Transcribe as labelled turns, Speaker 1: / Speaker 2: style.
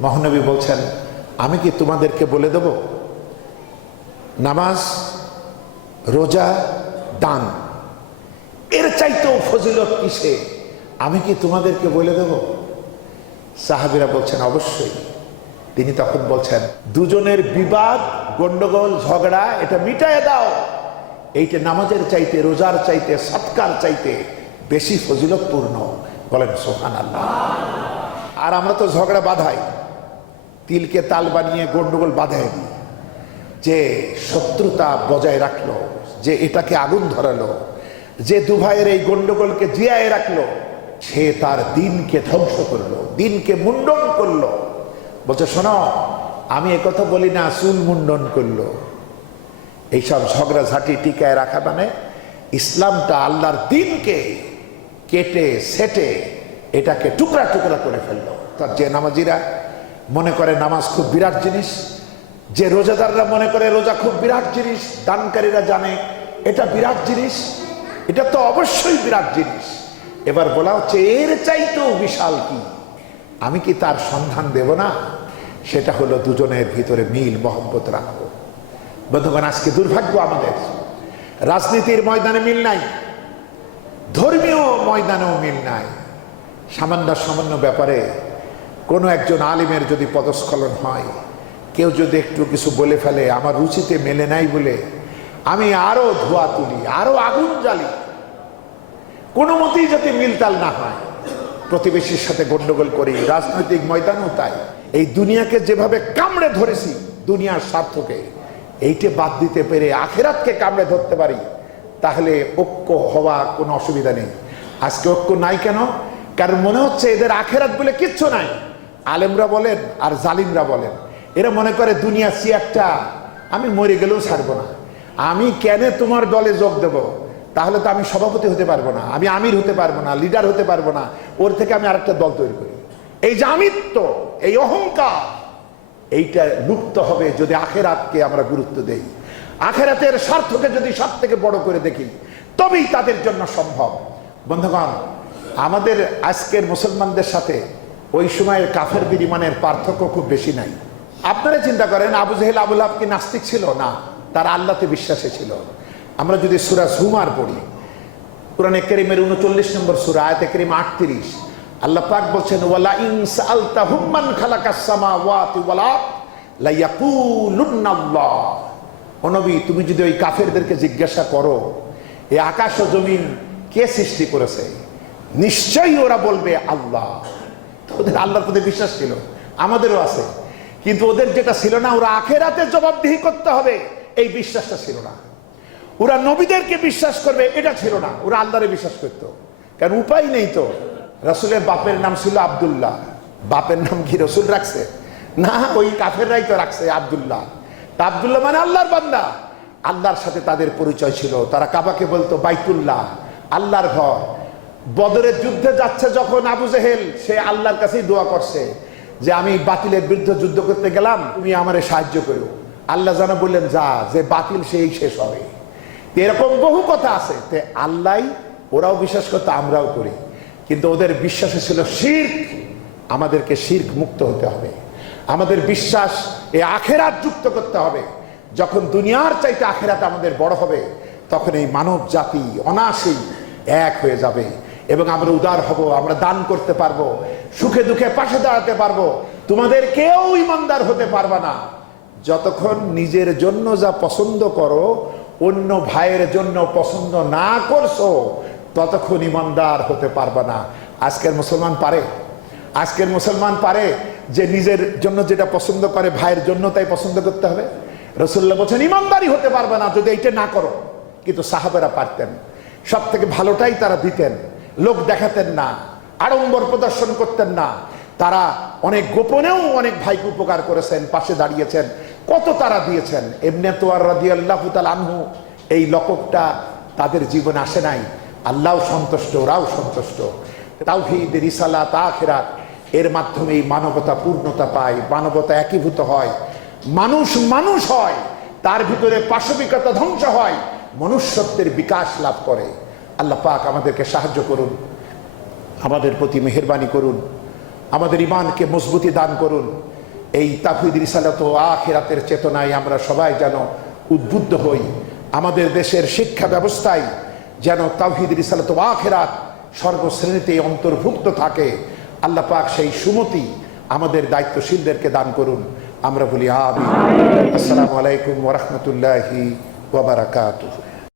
Speaker 1: মহানবী বলছেন, আমি কি তোমাদেরকে বলে দেব? নামাজ, রোজা, দান। এর চাইতেও ফজিলত কিসে? আমি কি তোমাদেরকে বলে দেব? সাহাবিরা বলছেন, অবশ্যই। তিনি তখন বলছেন, দুজনের বিবাদ, গন্ডগোল, ঝগড়া, এটা মিটায় দাও। এইটা নামাজের চাইতে, রোজার চাইতে, সৎকার চাইতে বেশি ফজিলতপূর্ণ। বলেন সোহান আল্লাহ আর আমরা তো ঝগড়া বাধাই। তিলকে তাল বানিয়ে গন্ডগোল বাধাই দিই যে শত্রুতা বজায় রাখল, যে এটাকে আগুন ধরালো, যে দুভাইয়ের এই গন্ডগোলকে জিয়ায় রাখল, সে তার দিনকে ধ্বংস করল, দিনকে মুন্ডন করল। বলছে, শোনো, আমি একথা বলি না, চুল মুন্ডন করল। এইসব ঝগড়াঝাটি টিকায় রাখা মানে ইসলামটা আল্লাহর দিনকে কেটে, সেটে এটাকে টুকরা টুকরা করে ফেলল। তার যে নামাজিরা মনে করে নামাজ খুব বিরাট জিনিস। যে রোজাদাররা মনে করে রোজা খুব বিরাট জিনিস, দানকারীরা জানে এটা বিরাট জিনিস, এটা তো অবশ্যই বিরাট জিনিস। এবার বলা হচ্ছে, এর চাইতেও বিশাল কি? আমি কি তার সন্ধান দেব না? সেটা হলো দুজনের ভিতরে মিল, মহব্বত রাখব। বন্ধুগণ, আজকে দুর্ভাগ্য আমাদের। রাজনীতির ময়দানে মিল নাই, ধর্মীয় ময়দানেও মিল নাই। সামান্য সামান্য ব্যাপারে কোনো একজন আলিমের যদি পদস্খলন হয়, কেউ যদি একটু কিছু বলে ফেলে, আমার রুচিতে মেলে নাই বলে, আমি আরও ধোয়া তুলি, আরও আগুন জ্বালি। কোনো মতেই যাতে মিলতাল না হয়। প্রতিবেশীর সাথে গন্ডগোল করি, রাজনৈতিক ময়দানও তাই। এই দুনিয়াকে যেভাবে কামড়ে ধরেছি, দুনিয়ার স্বার্থকে, এইটে বাদ দিতে পেরে আখেরাতকে কামড়ে ধরতে পারি, তাহলে ঐক্য হওয়া কোনো অসুবিধা নেই। আজকে ঐক্য নাই কেন? কারণ মনে হচ্ছে এদের আখেরাত বলে কিচ্ছু নাই। আলেমরা বলেন আর জালিমরা বলেন। এরা মনে করে দুনিয়া সিয়ারটা, আমি মরে গেলেও ছাড়বো না। আমি কেন তোমার দলে যোগ দেব? তাহলে তো আমি সভাপতি হতে পারব না, আমি আমির হতে পারব না, লিডার হতে পারব না। ওর থেকে আমি আরেকটা দল তৈরি করি। এই যে আমিত্ব, এই অহংকার, এইটা লুপ্ত হবে যদি আখেরাতকে আমরা গুরুত্ব দেই। আখেরাতের স্বার্থকে যদি সব থেকে বড় করে দেখি, তবেই তাদের জন্য সম্ভব। বন্ধুগণ, আমাদের আজকের মুসলমানদের সাথে ওই সময়ের কাফের বিরিমানের পার্থক্য খুব বেশি নাই। আপনারা চিন্তা করেন, আবু জেহেল, আবুল আব কি নাস্তিক ছিল? না, তার আল্লাহতে বিশ্বাসে ছিল। আমরা যদি সুরা ঝুমার পড়ি, কোরআনে কেরিমের উনচল্লিশ নম্বর সুরা, আয়তে কেরিম আটত্রিশ, আল্লাহ পাক বলছেন, ওয়ালা ইনস আলতা হুম্মান সামাওয়াতি ওয়াল ও তুমি যদি ওই কাফেরদেরকে জিজ্ঞাসা করো এই আকাশ ও জমিন কে সৃষ্টি করেছে? নিশ্চয়ই ওরা বলবে, আল্লাহ। ওদের আল্লাহর প্রতি বিশ্বাস ছিল, আমাদেরও আছে। কিন্তু ওদের যেটা ছিল না, ওরা আখেরাতে জবাবদিহি করতে হবে, এই বিশ্বাসটা ছিল না। ওরা নবীদেরকে বিশ্বাস করবে, এটা ছিল না, ওরা আল্লাহরে বিশ্বাস করত। কারণ উপায় নেই তো। রসুলের বাপের নাম ছিল আব্দুল্লাহ। বাপের নাম কি রসুল রাখছে? না, ওই কাফেররাই তো রাখছে, আব্দুল্লাহ। তা আব্দুল্লাহ মানে আল্লাহর বান্দা। আল্লাহর সাথে তাদের পরিচয় ছিল। তারা কাবাকে বলতো বাইতুল্লাহ, আল্লাহর ঘর। বদরের যুদ্ধে যাচ্ছে যখন আবু জেহেল, সে আল্লাহর কাছেই দোয়া করছে যে আমি বাতিলের বিরুদ্ধে যুদ্ধ করতে গেলাম, তুমি আমারে সাহায্য করো। আল্লাহ যেন বললেন, যা, যে বাতিল সেই শেষ হবে। এরকম বহু কথা আছে। তে আল্লাহ, ওরাও বিশ্বাস করতো, আমরাও করি। কিন্তু ওদের বিশ্বাসে ছিল শির্ক। আমাদেরকে শির্ক মুক্ত হতে হবে। আমাদের বিশ্বাস এই আখেরাত যুক্ত করতে হবে। যখন দুনিয়ার চাইতে আখেরাত আমাদের বড় হবে, তখন এই মানব জাতি অনাসেই এক হয়ে যাবে। এবং আমরা উদার হব, আমরা দান করতে পারব, সুখে দুঃখে পাশে দাঁড়াতে পারব। তোমাদের কেউ ইমানদার হতে পারবে না। যতক্ষণ নিজের জন্য যা পছন্দ করো, অন্য ভাইয়ের জন্য পছন্দ না করছ, ততক্ষণ ইমানদার হতে পারবে না। আজকের মুসলমান পারে। আজকের মুসলমান পারে যে নিজের জন্য যেটা পছন্দ করে, ভাইয়ের জন্য তাই পছন্দ করতে হবে। রসুল্লাহ বলছেন ইমানদারি হতে পারবে না যদি এইটা না করো। কিন্তু সাহাবেরা পারতেন। সব থেকে ভালোটাই তারা দিতেন। লোক দেখাতেন না, আড়ম্বর প্রদর্শন করতেন না। তারা অনেক গোপনেও অনেক ভাইকে উপকার করেছেন, পাশে দাঁড়িয়েছেন, কত তারা দিয়েছেন। এমনি তো আর রাজি আল্লাহ আনহু, এই লকবটা তাদের জীবন আসে নাই। আল্লাহ সন্তুষ্ট, ওরাও সন্তুষ্ট। তাওহিদ রিসালা আখেরাত, এর মাধ্যমে এই মানবতা পূর্ণতা পায়, মানবতা একীভূত হয়। মানুষ মানুষ হয়, তার ভিতরে পাশবিকতা ধ্বংস হয়, মনুষ্যত্বের বিকাশ লাভ করে। আল্লাহ পাক আমাদেরকে সাহায্য করুন, আমাদের প্রতি মেহরবানি করুন, আমাদের ইমানকে মজবুতি দান করুন। এই তাফিদ রিসালত ও আখিরাতের চেতনায় আমরা সবাই যেন উদ্বুদ্ধ হই, আমাদের দেশের শিক্ষা ব্যবস্থায় যেন তাওহিদ রিসালত ও আখেরাত সর্বশ্রেণীতে অন্তর্ভুক্ত থাকে। আল্লাহ পাক সেই সুমতি আমাদের দায়িত্বশীলদেরকে দান করুন। আমরা বলি আমিন। আসসালামু আলাইকুম ওরহমতুল্লাহি ওবরাকাতুহ